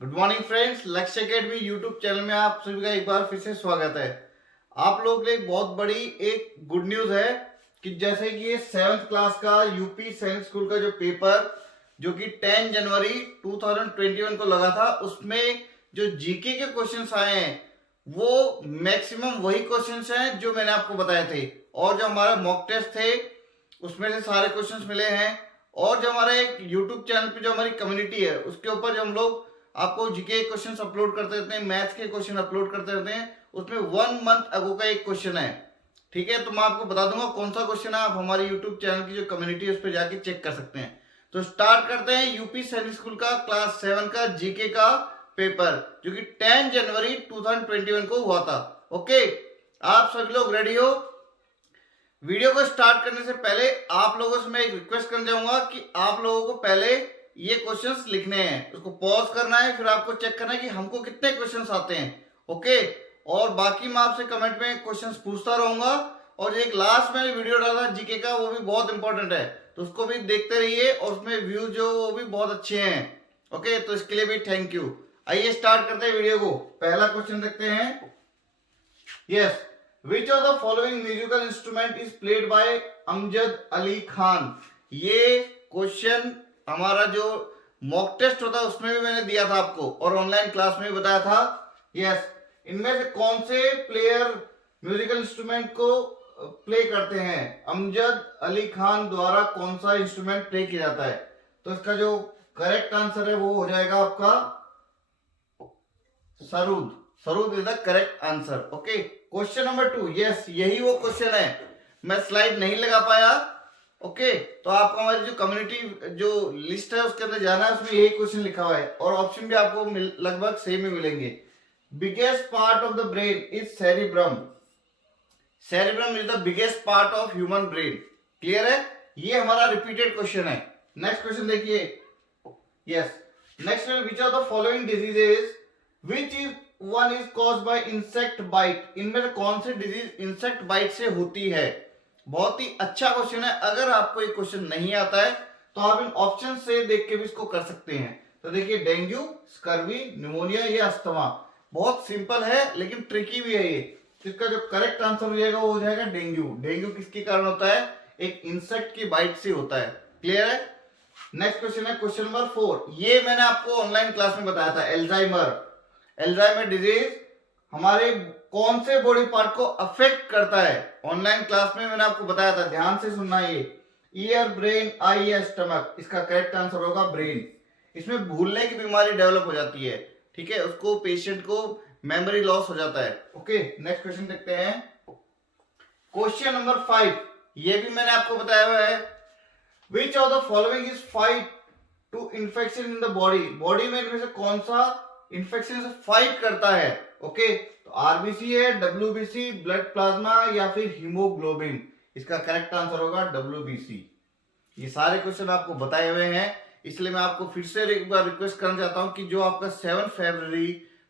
Good morning friends, लक्ष्य academy YouTube channel में आप सभी का एक बार फिर से स्वागत है। आप लोगों के लिए बहुत बड़ी एक गुड न्यूज है कि जैसे कि ये 7th क्लास का यूपी सैनिक स्कूल का जो पेपर जो कि 10 जनवरी 2021 को लगा था, उसमें जो जीके के क्वेश्चंस आए हैं वो मैक्सिमम वही क्वेश्चंस हैं जो मैंने आपको बताए थे। और जो हमारे मॉक टेस्ट थे उसमें से सारे क्वेश्चंस मिले हैं। और जो हमारा एक यूट्यूब चैनल पे जो हमारी कम्युनिटी है उसके ऊपर जो हम लोग आपको जीके क्वेश्चन अपलोड करते रहते हैं, मैथ्स के क्वेश्चन अपलोड करते रहते हैं, उसमें 1 मंथ अगो का एक क्वेश्चन है। ठीक है, तो मैं आपको बता दूंगा कौन सा क्वेश्चन है। आप हमारे यूट्यूब चैनल की जो कम्युनिटी है उस पर जाके चेक कर सकते हैं। तो स्टार्ट करते हैं यूपी सैनिक स्कूल का क्लास 7 का जीके का पेपर जो कि 10 जनवरी 2021 को हुआ था। ओके, आप सभी लोग रेडी हो? वीडियो को स्टार्ट करने से पहले आप लोगों से मैं एक रिक्वेस्ट करना चाहूंगा कि आप लोगों को पहले ये क्वेश्चंस लिखने हैं, उसको पॉज करना है, फिर आपको चेक करना है कि हमको कितने क्वेश्चंस आते हैं। ओके, और बाकी मैं आपसे कमेंट में क्वेश्चंस पूछता रहूंगा। और एक लास्ट में वीडियो डाला जीके का, वो भी बहुत इंपॉर्टेंट है, तो उसको भी देखते रहिए और उसमें व्यू जो वो भी बहुत अच्छे हैं। ओके, तो इसके लिए भी थैंक यू। आइए स्टार्ट करते हैं वीडियो को। पहला क्वेश्चन देखते हैं। Yes, Which of the following musical instrument is played by Amjad Ali Khan? ये क्वेश्चन हमारा जो मॉक टेस्ट होता है उसमें भी मैंने दिया था आपको और ऑनलाइन क्लास में भी बताया था। यस, इनमें से कौन से प्लेयर म्यूजिकल इंस्ट्रूमेंट को प्ले करते हैं? अमजद अली खान द्वारा कौन सा इंस्ट्रूमेंट प्ले किया जाता है? तो इसका जो करेक्ट आंसर है वो हो जाएगा आपका sarod. Sarod is the correct answer. Okay, question number 2। Yes, यही वो क्वेश्चन है, मैं स्लाइड नहीं लगा पाया। ओके, तो आपको हमारी जो कम्युनिटी जो लिस्ट है उसके अंदर जाना है, उसमें यही क्वेश्चन लिखा हुआ है और ऑप्शन भी आपको लगभग सेम ही मिलेंगे। Biggest part of the brain is cerebrum. Cerebrum is the biggest part of human brain. Clear है? ये हमारा रिपीटेड क्वेश्चन है। नेक्स्ट क्वेश्चन देखिए। Yes, next, which of the following diseases which is one is cause by insect bite? इनमें से कौन सी disease insect bite से होती है? बहुत ही अच्छा क्वेश्चन है। अगर आपको एक क्वेश्चन नहीं आता है तो आप इन ऑप्शन से देख के भी इसको कर सकते हैं। तो देखिए, डेंगू, स्कर्वी, निमोनिया या अस्थमा। बहुत सिंपल है लेकिन ट्रिकी भी है ये। तो इसका जो करेक्ट आंसर हो जाएगा वो हो जाएगा डेंगू। डेंगू किसके कारण होता है? एक इंसेक्ट की बाइट से होता है। क्लियर है? नेक्स्ट क्वेश्चन है क्वेश्चन नंबर 4। ये मैंने आपको ऑनलाइन क्लास में बताया था। एल्जाइमर, एल्जाइमर डिजीज हमारे कौन से बॉडी पार्ट को अफेक्ट करता है? ऑनलाइन क्लास में मैंने आपको बताया था, ध्यान से सुनना। ये ईयर, ब्रेन, आई या स्टमक? इसका करेक्ट आंसर होगा ब्रेन। इसमें भूलने की बीमारी डेवलप हो जाती है। ठीक है, उसको पेशेंट को मेमोरी लॉस हो जाता है। ओके, नेक्स्ट क्वेश्चन देखते हैं। क्वेश्चन नंबर 5, ये भी मैंने आपको बताया हुआ है। Which of the following is fight to infection in the body? Body में इनमें से कौन सा इन्फेक्शन से फाइट करता है? ओके, तो आरबीसी है, डब्ल्यूबीसी, ब्लड प्लाज्मा या फिर हीमोग्लोबिन? इसका करेक्ट आंसर होगा डब्ल्यूबीसी। ये सारे क्वेश्चन आपको बताए हुए हैं, इसलिए मैं आपको फिर से एक बार रिक्वेस्ट करना चाहता हूं कि जो आपका 7 फरवरी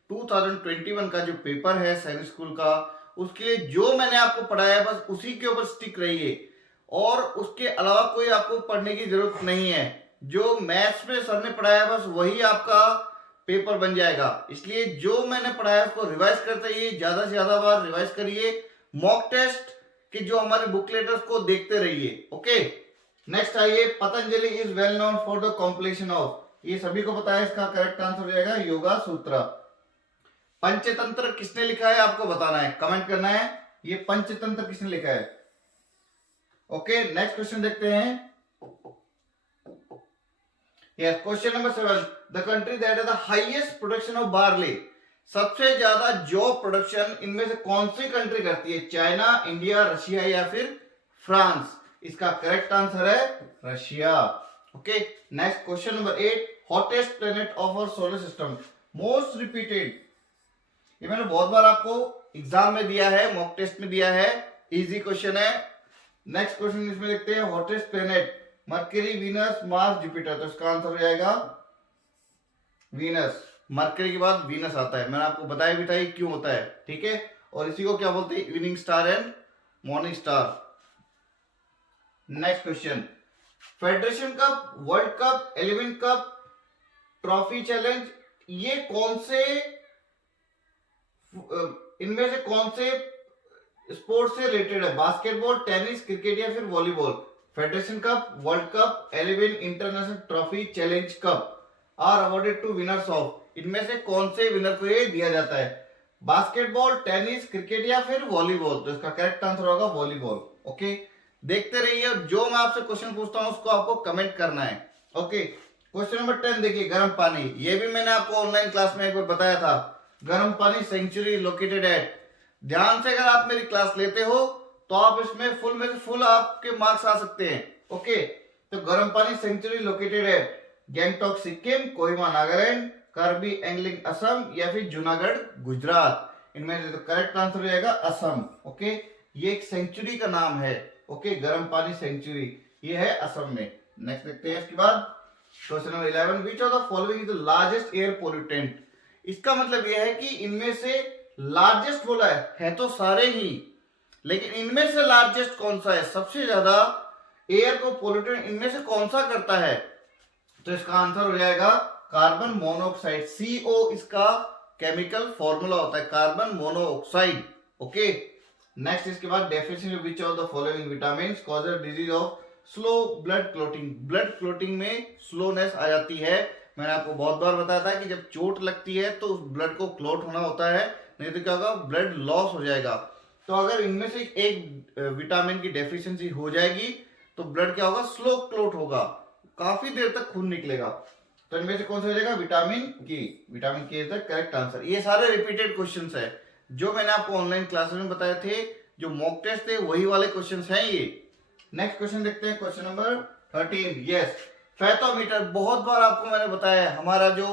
2021 का जो पेपर है सैनिक स्कूल का, उसके लिए जो मैंने आपको पढ़ाया है बस उसी के ऊपर स्टिक रहिए और उसके अलावा कोई आपको पढ़ने की जरूरत नहीं है। जो मैथ्स में सर ने पढ़ाया बस वही आपका पेपर बन जाएगा। इसलिए जो मैंने पढ़ाया उसको रिवाइज करते रहिए, ज्यादा से ज्यादा बार रिवाइज करिए। मॉक टेस्ट की जो हमारे बुकलेट है उसको देखते रहिए। ओके, नेक्स्ट आइए। Patanjali is well known for the compilation of? ये सभी को पता है, इसका करेक्ट आंसर हो जाएगा योगा सूत्र। पंचतंत्र किसने लिखा है आपको बताना है, कमेंट करना है ये पंचतंत्र किसने लिखा है। ओके, नेक्स्ट क्वेश्चन देखते हैं। Yes, question number 7. The country that has the highest production of barley. सबसे ज्यादा जौ प्रोडक्शन इनमें से कौन सी कंट्री करती है? चाइना, इंडिया, रशिया या फिर फ्रांस? इसका करेक्ट आंसर है Russia. Okay, next question number 8। Hottest planet of our solar system? Most repeated, ये मैंने बहुत बार आपको एग्जाम में दिया है, मॉक टेस्ट में दिया है, इजी क्वेश्चन है। नेक्स्ट क्वेश्चन इसमें देखते हैं। Hottest planet mercury, Venus, Mars, Jupiter? तो इसका आंसर हो जाएगा वीनस। मरकरी के बाद वीनस आता है, मैंने आपको बताया भी था ये क्यों होता है। ठीक है, और इसी को क्या बोलते हैं? Evening star and morning star. Next question. Federation cup, world cup, 11 cup, trophy challenge ये कौन से इनमें से कौन से स्पोर्ट्स से रिलेटेड है? बास्केटबॉल, टेनिस, क्रिकेट या फिर volleyball? Federation cup, world cup, 11 international trophy, challenge cup are awarded to winners of. इनमें से कौन से विनर को ये दिया जाता है? बास्केटबॉल, टेनिस, क्रिकेट या फिर वॉलीबॉल? तो इसका करेक्ट आंसर होगा वॉलीबॉल। ओके, देखते रहिए, जो मैं आपसे क्वेश्चन पूछता हूं उसको आपको कमेंट करना है। ओके, क्वेश्चन नंबर 10 देखिए, गर्म पानी। ये भी मैंने आपको ऑनलाइन क्लास में एक बार बताया था। गर्म पानी सेंचुरी लोकेटेड एट। ध्यान से अगर आप मेरी क्लास लेते हो तो आप इसमें फुल में से फुल आपके मार्क्स आ सकते हैं। ओके, तो गर्म पानी sanctuary located at Gangtok Sikkim, Kohima Nagaland, Karbi angling Assam या फिर जूनागढ़ गुजरात? इनमें से तो करेक्ट आंसर हो जाएगा असम। ओके, ये एक सेंचुरी का नाम है। ओके, गर्म पानी सेंचुरी, ये है असम में। नेक्स्ट देखते हैं इसके बाद question number 11, which of the following is the largest air pollutant? इसका मतलब यह है कि इनमें से लार्जेस्ट बोला है तो सारे ही, लेकिन इनमें से लार्जेस्ट कौन सा है? सबसे ज्यादा एयर को पोल्यूटेंट इनमें से कौन सा करता है? तो इसका आंसर हो जाएगा कार्बन मोनोऑक्साइड। CO इसका केमिकल फॉर्मूला होता है, कार्बन मोनोऑक्साइड। ओके, नेक्स्ट इसके बाद definition of which of the following vitamins causes disease of slow blood clotting? Blood clotting में स्लोनेस आ जाती है। मैंने आपको बहुत बार बताया था कि जब चोट लगती है तो उस ब्लड को क्लोट होना होता है, नहीं तो क्या होगा, ब्लड लॉस हो जाएगा। तो अगर इनमें से एक विटामिन की डेफिशिएंसी हो जाएगी तो ब्लड क्या होगा, स्लो क्लोट होगा, काफी देर तक खून निकलेगा। तो इनमें से कौन सा हो जाएगा? विटामिन की। विटामिन के इज द करेक्ट आंसर। ये सारे रिपीटेड क्वेश्चंस है जो मैंने आपको ऑनलाइन क्लासेस में बताए थे, जो मॉक टेस्ट थे वही वाले क्वेश्चंस हैं ये। नेक्स्ट क्वेश्चन देखते हैं, क्वेश्चन नंबर 13। यस, फेथोमीटर। बहुत बार आपको मैंने बताया है, हमारा जो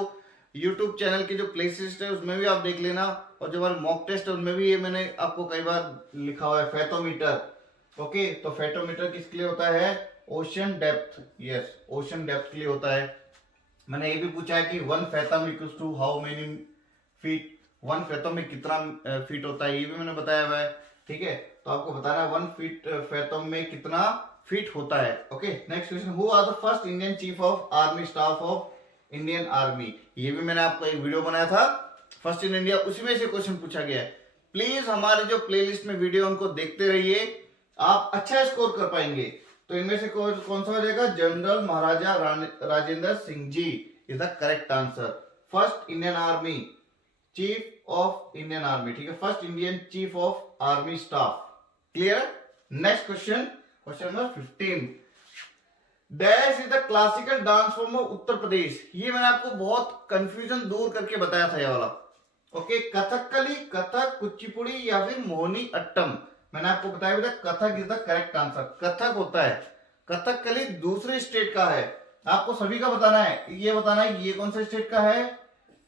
यूट्यूब चैनल की जो प्लेलिस्ट है उसमें भी आप देख लेना, और जो हमारे मॉक टेस्ट है उनमें भी ये मैंने आपको कई बार लिखा हुआ है फेथोमीटर। ओके, तो फेथोमीटर किसके लिए होता है? Ocean depth. Yes, ocean depth के लिए होता है। मैंने ये भी पूछा है कि 1 fathom equals to how many feet? 1 fathom में कितना फीट होता है, ये भी मैंने बताया हुआ है। ठीक है, तो आपको बताना है 1 फीट फैथम में कितना फीट होता है। Okay, next question, who are the first Indian chief of army staff of Indian army? ये भी मैंने आपको एक वीडियो बनाया था, फर्स्ट इन इंडिया, उसी में से क्वेश्चन पूछा गया है। प्लीज हमारे जो प्लेलिस्ट में वीडियो उनको देखते रहिए, आप अच्छा स्कोर कर पाएंगे। तो इनमें से कौन सा हो जाएगा? General Maharaja Rajendra Singh ji is the correct answer. First Indian army chief of Indian army. ठीक है, first Indian chief of army staff. Clear? Next question, question number 15। Dash is the classical dance form of Uttar Pradesh? ये मैंने आपको बहुत कंफ्यूजन दूर करके बताया था ये वाला। ओके, कथकली, कथक, कुचिपुड़ी या फिर मोहिनी अट्टम? मैंने आपको बताया था Kathak is the correct answer. Kathak होता है, कथकली दूसरे स्टेट का है। आपको सभी का बताना है, ये बताना है कि ये कौन सा स्टेट का है,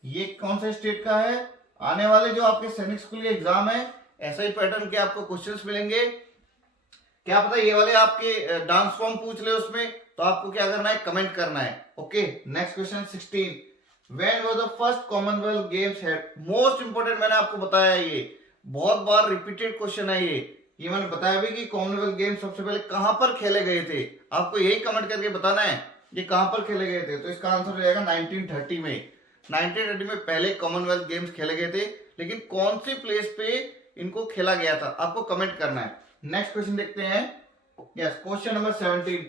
ये कौन सा स्टेट का है। आने वाले जो आपके सैनिक स्कूल के एग्जाम है, ऐसा ही पैटर्न के आपको क्वेश्चंस मिलेंगे। क्या पता ये वाले आपके डांस फॉर्म पूछ ले उसमें, तो आपको क्या करना है, कमेंट करना है। Okay, next question 16। When was the first Commonwealth games held? Most important, मैंने आपको बताया, ये बहुत बार रिपीटेड क्वेश्चन है ये मैंने बताया भी कि कॉमनवेल्थ गेम सबसे पहले कहां पर खेले गए थे। आपको यही कमेंट करके बताना है ये कहां पर खेले गए थे। तो इसका आंसर हो जाएगा 1930 में। 1930 में पहले कॉमनवेल्थ गेम्स खेले गए थे, लेकिन कौन सी प्लेस पे इनको खेला गया था आपको कमेंट करना है। नेक्स्ट क्वेश्चन देखते हैं। Yes, question number 17।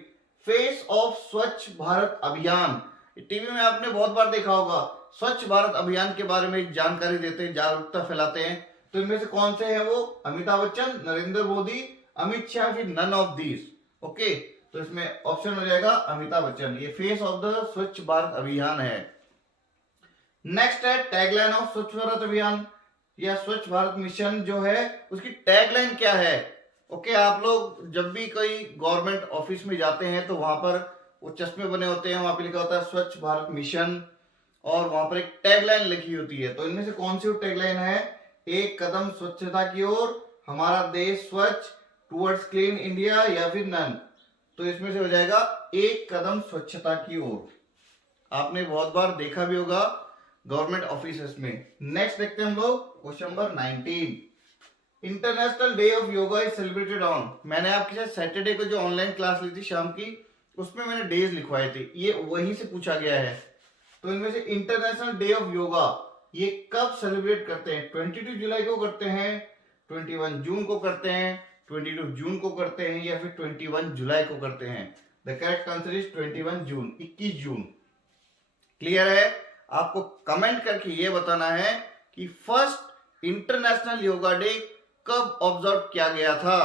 Face of स्वच्छ भारत अभियान। टीवी में आपने बहुत बार देखा होगा, स्वच्छ भारत अभियान के बारे में जानकारी देते हैं, जागरूकता फैलाते हैं। तो इनमें से कौन से हैं वो? अमिताभ बच्चन, नरेंद्र मोदी, अमित शाह, फिर नन ऑफ दीज? ओके, तो इसमें ऑप्शन हो जाएगा अमिताभ बच्चन। ये फेस ऑफ द स्वच्छ भारत अभियान है। नेक्स्ट है टैगलाइन ऑफ स्वच्छ भारत अभियान या स्वच्छ भारत मिशन जो है उसकी टैगलाइन क्या है? ओके, आप लोग जब भी कोई गवर्नमेंट ऑफिस में जाते हैं तो वहां पर वो चश्मे बने होते हैं, वहां पे लिखा होता है स्वच्छ भारत मिशन, और वहां पर एक टैगलाइन लिखी होती है। तो इनमें से कौन सी टैगलाइन है? एक कदम स्वच्छता की ओर, हमारा देश स्वच्छ, टुवर्ड्स क्लीन इंडिया या फिर नन? तो इसमें से हो जाएगा एक कदम स्वच्छता की ओर। आपने बहुत बार देखा भी होगा गवर्नमेंट ऑफिसेस में। नेक्स्ट देखते हैं हम लोग question number 19। International day of yoga is celebrated on? मैंने आपके साथ सैटरडे को जो ऑनलाइन क्लास ली थी शाम की, उसमें मैंने डेज लिखवाए थे, ये वहीं से पूछा गया है। तो इनमें से इंटरनेशनल डे ऑफ योगा ये कब सेलिब्रेट करते हैं? 22 जुलाई को करते हैं, 21 जून को करते हैं, 22 जून को करते हैं, या फिर 21 जुलाई को करते हैं? The correct answer is 21 June, 21 June. Clear है? आपको कमेंट करके ये बताना है कि फर्स्ट इंटरनेशनल योगा डे कब ऑब्जर्व किया गया था।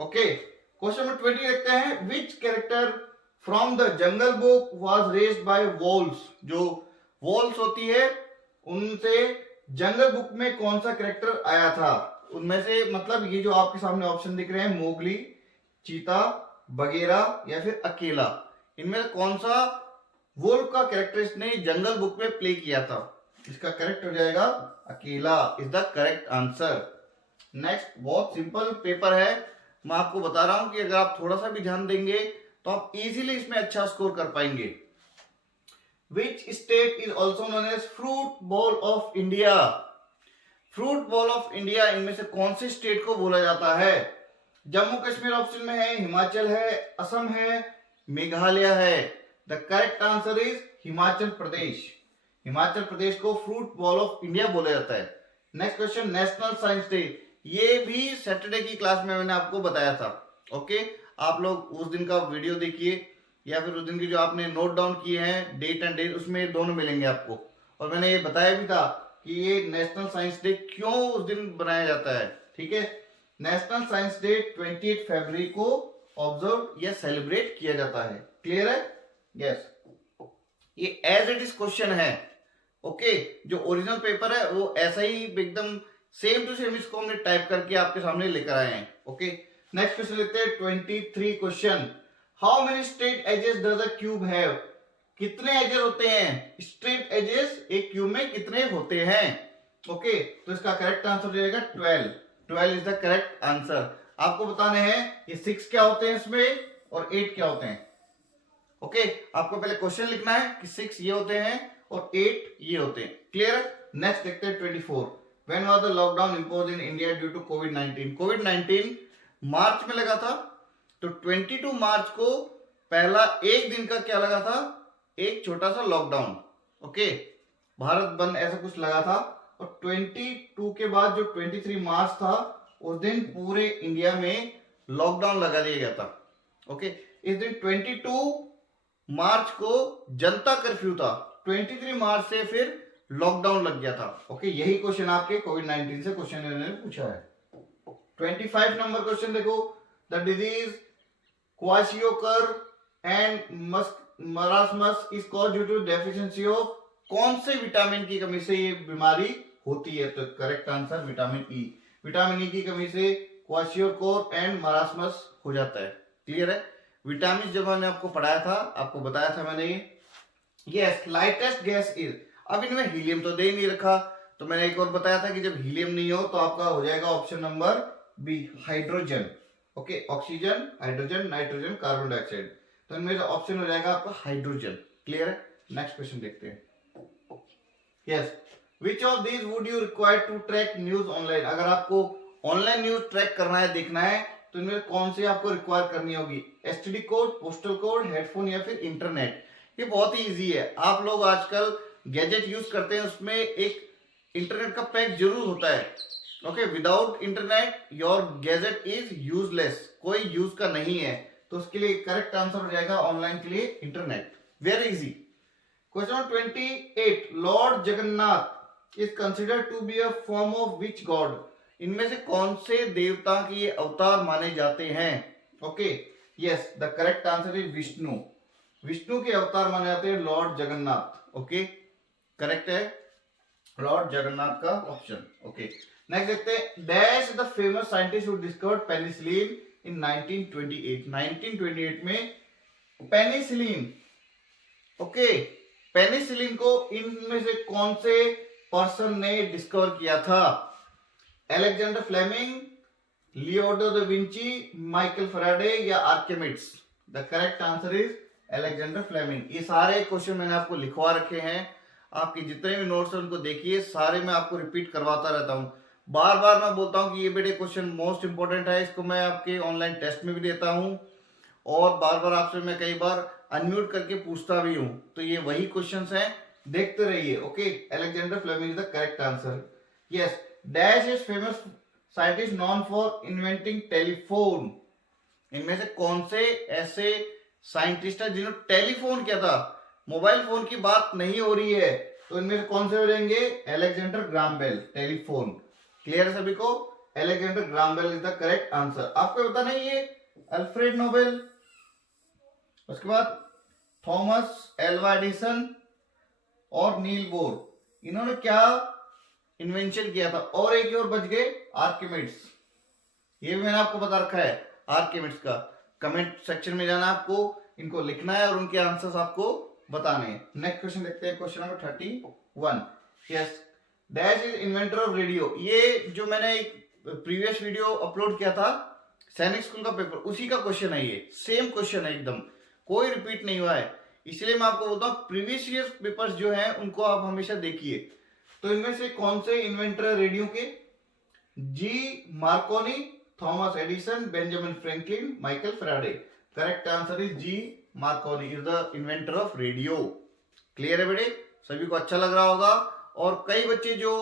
ओके, क्वेश्चन नंबर 20 देखते हैं। Which character from the jungle book was raised by wolves? जो वॉल्स होती है उनसे जंगल बुक में कौन सा कैरेक्टर आया था? उनमें से मतलब ये जो आपके सामने ऑप्शन दिख रहे हैं, मोगली, चीता, बगेरा या फिर अकेला, इनमें कौन सा वोल्फ का कैरेक्टर इसने जंगल बुक में प्ले किया था? इसका करेक्ट हो जाएगा अकेला is the correct answer. Next, बहुत सिंपल पेपर है, मैं आपको बता रहा हूं कि अगर आप थोड़ा सा भी ध्यान देंगे तो आप इजीली इसमें अच्छा स्कोर कर पाएंगे। Which state is also known as fruit bowl of India? Fruit bowl of India इनमें से कौन से स्टेट को बोला जाता है? जम्मू कश्मीर ऑप्शन में है, हिमाचल है, असम है, मेघालय है। The correct answer is Himachal Pradesh. Himachal Pradesh को फ्रूट बॉल ऑफ इंडिया बोला जाता है। Next question, national science day, ये भी सैटरडे की क्लास में मैंने आपको बताया था। ओके, आप लोग उस दिन का वीडियो देखिए या फिर उस दिन की जो आपने नोट डाउन किए हैं डेट एंड डेट, उसमें दोनों मिलेंगे आपको। और मैंने ये बताया भी था कि ये नेशनल साइंस डे क्यों उस दिन बनाया जाता है। ठीक है, नेशनल साइंस डे 28 फरवरी को ऑब्जर्व या सेलिब्रेट किया जाता है। क्लियर है? यस, ये एज इट इज क्वेश्चन है। ओके, जो ओरिजिनल पेपर है वो ऐसा ही एकदम सेम टू सेम इसको हमने टाइप करके आपके सामने लेकर आए हैं। ओके, नेक्स्ट क्वेश्चन लेते हैं 23 question. How many straight edges does a cube have? कितने एजेस होते हैं? स्ट्रेट एजेस एक क्यूब में कितने होते हैं? ओके, तो इसका करेक्ट आंसर हो जाएगा 12। 12 इज द करेक्ट आंसर। आपको बताने हैं ये 6 क्या होते हैं इसमें और 8 क्या होते हैं। ओके, आपको पहले क्वेश्चन लिखना है कि 6 ये होते हैं और 8 ये होते हैं। क्लियर? नेक्स्ट देखते हैं 24। When was the lockdown imposed in India due to कोविड-19? कोविड-19 मार्च में लगा था, तो 22 मार्च को पहला एक दिन का क्या लगा था? एक छोटा सा लॉकडाउन। ओके, भारत बंद ऐसा कुछ लगा था। और 22 के बाद जो 23 मार्च था उस दिन पूरे इंडिया में लॉकडाउन लगा दिया गया था। ओके, इस दिन 22 मार्च को जनता कर्फ्यू था, 23 मार्च से फिर लॉकडाउन लग गया था। ओके, यही क्वेश्चन आपके कोविड-19 से क्वेश्चन ने पूछा है। 25 नंबर क्वेश्चन देखो। The disease kwashiorkor and marasmus is caused due to deficiency of? कौन से विटामिन की कमी से ये बीमारी होती है? तो correct answer vitamin E. Vitamin E की कमी से क्वाशियोकोर एंड मरासमस हो जाता है। क्लियर है? विटामिन जब मैंने आपको पढ़ाया था, आपको बताया था मैंने ये लाइटेस्ट गैस इज, अब इनमें हीलियम तो दे ही नहीं रखा, तो मैंने एक और बताया था कि जब हीलियम नहीं हो तो आपका हो जाएगा option number B, hydrogen. Okay, oxygen, hydrogen, nitrogen, carbon dioxide, तो इनमें ऑप्शन हो जाएगा आपका हाइड्रोजन। क्लियर है? नेक्स्ट क्वेश्चन देखते हैं। Yes, which of these would you require to track news online? अगर आपको ऑनलाइन न्यूज ट्रैक करना है, देखना है, तो इनमें कौन सी आपको रिक्वायर करनी होगी? STD code, postal code, headphone या फिर इंटरनेट? ये बहुत ही इजी है। आप लोग आजकल गैजेट यूज करते हैं, उसमें एक इंटरनेट का पैक जरूर होता है। Okay, without internet your gadget is useless, कोई यूज का नहीं है। तो उसके लिए करेक्ट आंसर हो जाएगा ऑनलाइन के लिए internet. Very easy. Question 28, lord Jagannath is considered to be a form of which god? इनमें से कौन से देवता के ये अवतार माने जाते हैं? Okay, yes, the correct answer is Vishnu. Vishnu के अवतार माने जाते हैं लॉर्ड जगन्नाथ। ओके, करेक्ट है लॉर्ड जगन्नाथ का ऑप्शन। ओके, नेक्स्ट देखते हैं। Dash the famous scientist who discovered penicillin in 1928? 1928 में पेनिसिलिन, ओके, पेनिसिलिन को इनमें से कौन से पर्सन ने डिस्कवर किया था? Alexander Fleming, Leonardo da Vinci, Michael Faraday या Archimedes? The correct answer is Alexander Fleming. ये सारे क्वेश्चन मैंने आपको लिखवा रखे हैं, आपके जितने भी नोट्स हैं उनको देखिए, सारे मैं आपको रिपीट करवाता रहता हूँ। बार बार मैं बोलता हूँ कि ये बेटे क्वेश्चन मोस्ट इंपोर्टेंट है, इसको मैं आपके ऑनलाइन टेस्ट में भी देता हूँ और बार बार आपसे मैं कई बार अनम्यूट करके पूछता भी हूँ। तो ये वही क्वेश्चंस हैं देखते रहिए। Okay, Alexander Fleming is the correct answer. Yes, dash is famous scientist known for inventing telephone. इनमें से कौन से ऐसे साइंटिस्ट है जिन्होंने टेलीफोन किया था? मोबाइल फोन की बात नहीं हो रही है, तो इनमें से कौन से हो जाएंगे? Alexander Graham Bell, telephone. Clear है सभी को? Alexander Graham Bell is the correct answer. आपको पता नहीं ये अल्फ्रेड नोबेल, उसके बाद थॉमस एल्वा एडिसन और नील बोर, इन्होंने क्या इन्वेंशन किया था? और एक और बच गए, आर्किमिड्स। ये भी मैंने आपको बता रखा है, आर्किमिड्स का। कमेंट सेक्शन में जाना, आपको इनको लिखना है और उनके आंसर्स आपको बताने हैं। नेक्स्ट क्वेश्चन देखते हैं, question number 31। Yes, dash is inventor of radio. ये जो मैंने एक प्रीवियस वीडियो अपलोड किया था, सैनिक स्कूल का पेपर, उसी का क्वेश्चन है ये। सेम क्वेश्चन है एकदम, कोई रिपीट नहीं हुआ है। इसलिए मैं आपको बोलता हूँ प्रीवियस ईयर पेपर्स जो हैं उनको आप हमेशा देखिए। तो इनमें से कौन से इन्वेंटर है रेडियो के? जी Markovnikov, Thomas Edison, Benjamin Franklin, Michael Faraday. Correct answer is ji Markovnikov is the inventor of radio. Clear है बेटे? सभी को अच्छा लग रहा होगा, और कई बच्चे जो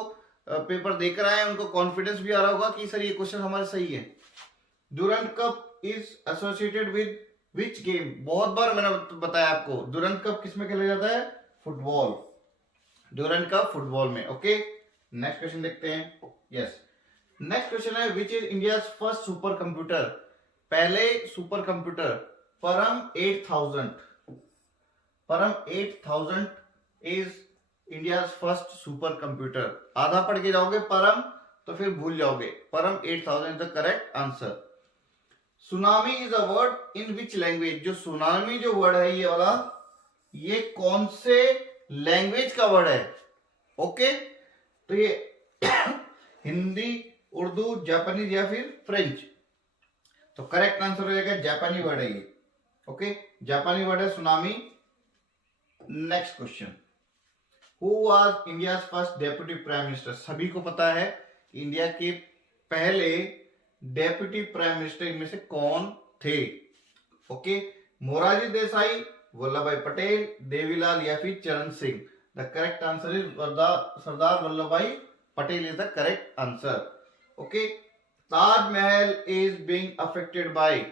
पेपर देख रहे हैं उनको कॉन्फिडेंस भी आ रहा होगा कि सर ये क्वेश्चन हमारे सही है। Durand cup is associated with which game? बहुत बार मैंने बताया आपको, डुरंट कप किसमें खेला जाता है? फुटबॉल। डुरंट कप फुटबॉल में। ओके, नेक्स्ट क्वेश्चन देखते हैं। यस, नेक्स्ट क्वेश्चन है which is India first super computer? पहले सुपर कंप्यूटर परम 8000। परम 8000 is India first super computer. आधा पढ़ के जाओगे परम तो फिर भूल जाओगे। परम 8000 is the correct answer. Tsunami is a word in which language? जो सुनामी जो वर्ड है ये वाला, ये कौन से लैंग्वेज का वर्ड है? ओके, तो ये हिंदी, उर्दू, जापानीज या फिर फ्रेंच? तो करेक्ट आंसर हो जाएगा जापानी वर्ड है ये। ओके, जापानी वर्ड है tsunami. Next question, who was India's first deputy prime minister? सभी को पता है इंडिया के पहले डेप्यूटी प्राइम मिनिस्टर इनमें से कौन थे? ओके, मोरारजी देसाई, वल्लभ भाई पटेल, देवीलाल या फिर Charan Singh? The correct answer is Sardar Vallabh Bhai Patel is the correct answer. Okay, Taj Mahal is being affected by?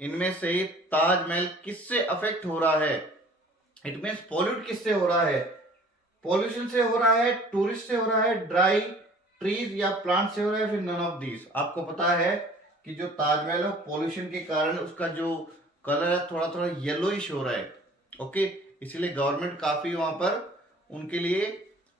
इनमें से ताजमहल किससे अफेक्ट हो रहा है? इट मीन्स पॉल्यूट किससे हो रहा है? पॉल्यूशन से हो रहा है, टूरिस्ट से हो रहा है, ड्राई ट्रीज या प्लांट से हो रहा है, फिर नन ऑफ दीज? आपको पता है कि जो ताजमहल है पॉल्यूशन के कारण उसका जो कलर है थोड़ा थोड़ा येलोइश हो रहा है। ओके, इसीलिए गवर्नमेंट काफी वहां पर उनके लिए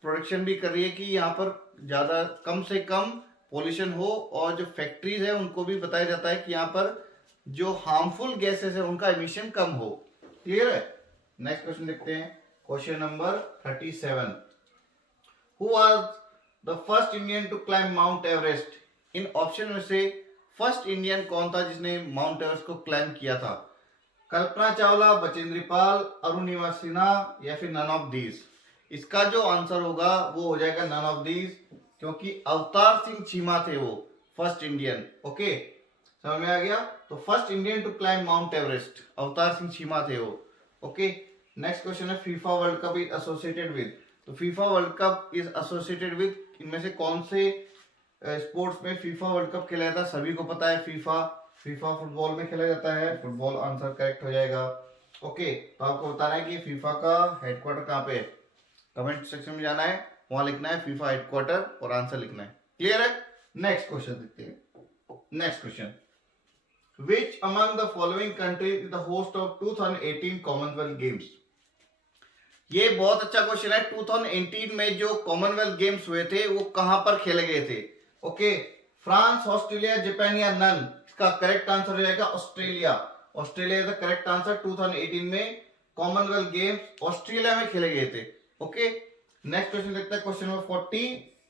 प्रोटेक्शन भी कर रही है कि यहाँ पर ज्यादा कम से कम पॉल्यूशन हो, और जो फैक्ट्रीज है उनको भी बताया जाता है कि यहाँ पर जो हार्मफुल गैसेस है उनका एमिशन कम हो। क्लियर है? नेक्स्ट क्वेश्चन देखते हैं, question number 37। Who was the first Indian to climb mount Everest? इन ऑप्शन में से फर्स्ट इंडियन कौन था जिसने माउंट एवरेस्ट को क्लाइम किया था? कल्पना चावला, बचेंद्री पाल, अरुणिमा सिन्हा या फिर नन ऑफ दीज? इसका जो आंसर होगा वो हो जाएगा नन ऑफ दीज, क्योंकि अवतार सिंह चीमा थे वो फर्स्ट इंडियन। ओके, समझ में आ गया? तो first Indian to climb mount Everest Avtar Singh Cheema थे वो। ओके, नेक्स्ट क्वेश्चन है FIFA world cup is associated with? तो FIFA world cup is associated with, इनमें से कौन से स्पोर्ट्स में फीफा वर्ल्ड कप खेला जाता है? सभी को पता है फीफा फुटबॉल में खेला जाता है। फुटबॉल आंसर करेक्ट हो जाएगा। ओके, तो आपको बताना है कि फीफा का हेडक्वार्टर कहाँ पे है? कमेंट सेक्शन में जाना है, वहां लिखना है फीफा हेडक्वार्टर और आंसर लिखना है। क्लियर है? नेक्स्ट क्वेश्चन देखते हैं। Next question, which among the following countries is the host of 2018 Commonwealth games? ये बहुत अच्छा क्वेश्चन है। 2018 में जो कॉमनवेल्थ गेम्स हुए थे वो कहां पर खेले गए थे? ओके, फ्रांस, ऑस्ट्रेलिया, जापान या नन? इसका करेक्ट आंसर हो जाएगा Australia. Australia is the correct answer. 2018 में कॉमनवेल्थ गेम्स ऑस्ट्रेलिया में खेले गए थे। ओके, नेक्स्ट क्वेश्चन देखते हैं, question number 40।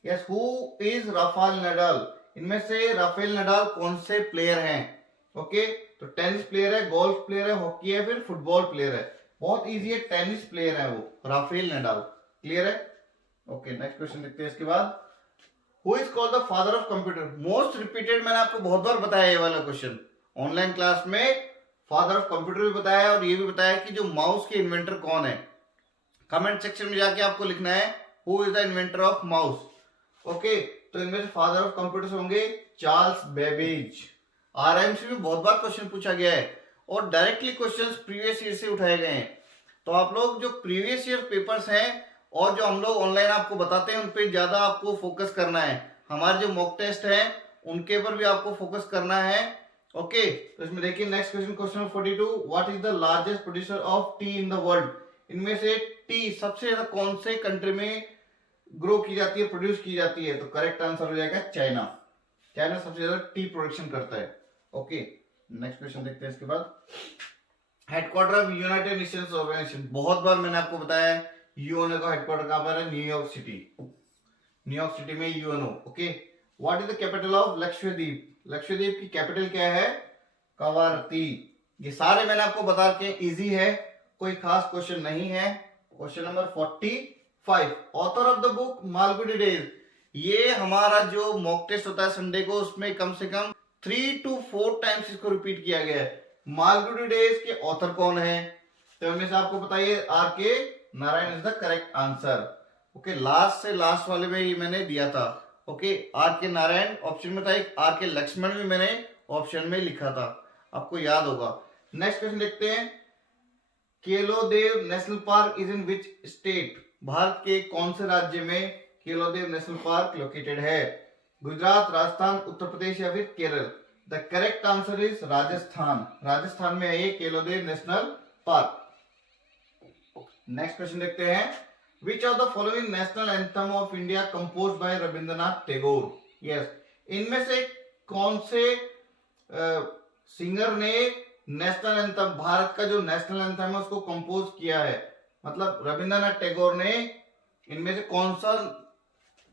Yes, who is Rafael Nadal? इनमें से राफेल नडाल कौन से प्लेयर हैं? ओके, तो टेनिस प्लेयर है, गोल्फ प्लेयर है, हॉकी है, फिर फुटबॉल प्लेयर है? बहुत इजी है, टेनिस प्लेयर है वो, राफेल नडाल। क्लियर है? ओके, नेक्स्ट क्वेश्चन देखते हैं इसके बाद। Who is called the father of computer? Most repeated, मैंने आपको बहुत बार बताया ये वाला क्वेश्चन ऑनलाइन क्लास में। फादर ऑफ कंप्यूटर भी बताया और ये भी बताया कि जो माउस के इन्वेंटर कौन है। कमेंट सेक्शन में जाके आपको लिखना है who is the inventor of mouse. Okay, तो इनमें से फादर ऑफ कंप्यूटर्स होंगे चार्ल्स बेबेज। आरएमसी में बहुत बार क्वेश्चन पूछा गया है और डायरेक्टली क्वेश्चंस प्रीवियस ईयर से उठाए गए हैं। तो आप लोग जो प्रीवियस ईयर पेपर्स हैं और जो हम लोग ऑनलाइन आपको बताते हैं उन पे ज्यादा आपको फोकस करना है। हमारे जो मॉक टेस्ट हैं उनके ऊपर भी आपको फोकस करना है। ओके, तो इसमें देखिए next question, question number 42, what is the largest producer of T in the world? इनमें से टी सबसे ज्यादा कौन से कंट्री में ग्रो की जाती है, प्रोड्यूस की जाती है? तो करेक्ट आंसर हो जाएगा चाइना। चाइना सबसे ज्यादा टी प्रोडक्शन करता है। ओके, नेक्स्ट क्वेश्चन देखते हैं इसके बाद। Headquarter of United Nations Organization, बहुत बार मैंने आपको बताया है यूएनओ का हेडक्वार्टर कहां पर है? New York city. न्यूयॉर्क सिटी में UNO. Okay, what is the capital of Lakshadweep? Lakshadweep की कैपिटल क्या है? कवरत्ती। ये सारे मैंने आपको बता के इजी है, कोई खास क्वेश्चन नहीं है। Question number 45, author of the book Malgudi days. ये हमारा जो मॉक टेस्ट होता है संडे को, उसमें कम से कम 3 to 4 टाइम्स इसको रिपीट किया गया है। मालगुडी डेज के ऑथर कौन है? तो इनमें से आपको बताइए। आर के Narayan is the correct answer. Okay, last से लास्ट वाले में ये मैंने दिया था। ओके, आर के नारायण ऑप्शन में था, एक आर के लक्ष्मण भी मैंने ऑप्शन में लिखा था, आपको याद होगा। नेक्स्ट क्वेश्चन देखते हैं। Keoladeo national park is in which state? Bharat के कौन से राज्य में केलोदेव नेशनल पार्क लोकेटेड है? गुजरात, राजस्थान, उत्तर प्रदेश या फिर Kerala? The correct answer is Rajasthan. Rajasthan में है ये केलोदेव नेशनल पार्क। नेक्स्ट क्वेश्चन देखते हैं। Which of the following national anthem of India composed by Rabindranath Tagore? Yes, इनमें से कौन से सिंगर ने नेशनल एंथम, भारत का जो नेशनल एंथम है उसको कंपोज किया है? मतलब रविंद्रनाथ टैगोर ने इनमें से कौन सा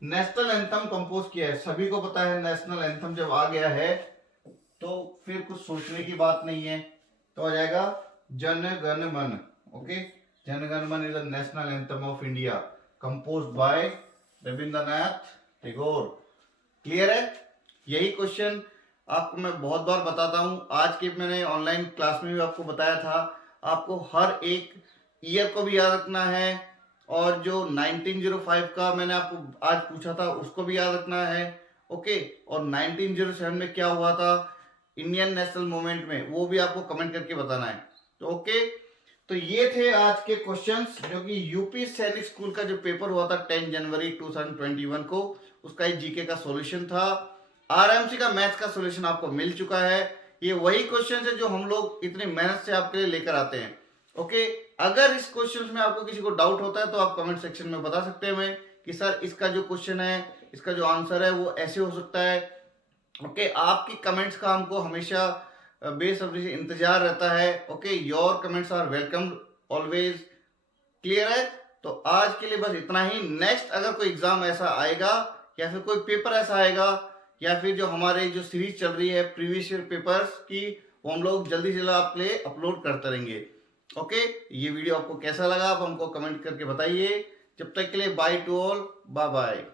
नेशनल एंथम कंपोज किया है? सभी को पता है नेशनल एंथम जब आ गया है तो फिर कुछ सोचने की बात नहीं है, तो आ जाएगा जन गण मन। ओके, जन गण मन is the national anthem of India composed bye Rabindranath Tagore. Clear है? यही क्वेश्चन आपको मैं बहुत बार बताता हूं। आज के मैंने ऑनलाइन क्लास में भी आपको बताया था, आपको हर एक ईयर को भी याद रखना है और जो 1905 का मैंने आपको आज पूछा था उसको भी याद रखना है। ओके, और 1907 में क्या हुआ था इंडियन नेशनल मूवमेंट में, वो भी आपको कमेंट करके बताना है। तो ओके, तो ये थे आज के क्वेश्चंस जो कि यूपी सैनिक स्कूल का जो पेपर हुआ था 10 जनवरी 2021 को, उसका एक जीके का सॉल्यूशन था। आरएमसी का मैथ्स का सॉल्यूशन आपको मिल चुका है। ये वही क्वेश्चन है जो हम लोग इतनी मेहनत से आपके लिए लेकर आते हैं। ओके, अगर इस क्वेश्चन में आपको किसी को डाउट होता है तो आप कमेंट सेक्शन में बता सकते हैं हमें कि सर इसका जो क्वेश्चन है, इसका जो आंसर है वो ऐसे हो सकता है। ओके, आपकी कमेंट्स का हमको हमेशा बेसब्री से इंतजार रहता है। Okay, your comments are welcomed always. Clear है? तो आज के लिए बस इतना ही। नेक्स्ट अगर कोई एग्जाम ऐसा आएगा या फिर कोई पेपर ऐसा आएगा या फिर जो हमारे जो सीरीज चल रही है प्रीवियस ईयर पेपर्स की, वो हम लोग जल्दी से जल्दी आपके लिए अपलोड करते रहेंगे। ओके, ये वीडियो आपको कैसा लगा आप हमको कमेंट करके बताइए। जब तक के लिए bye to all, bye bye.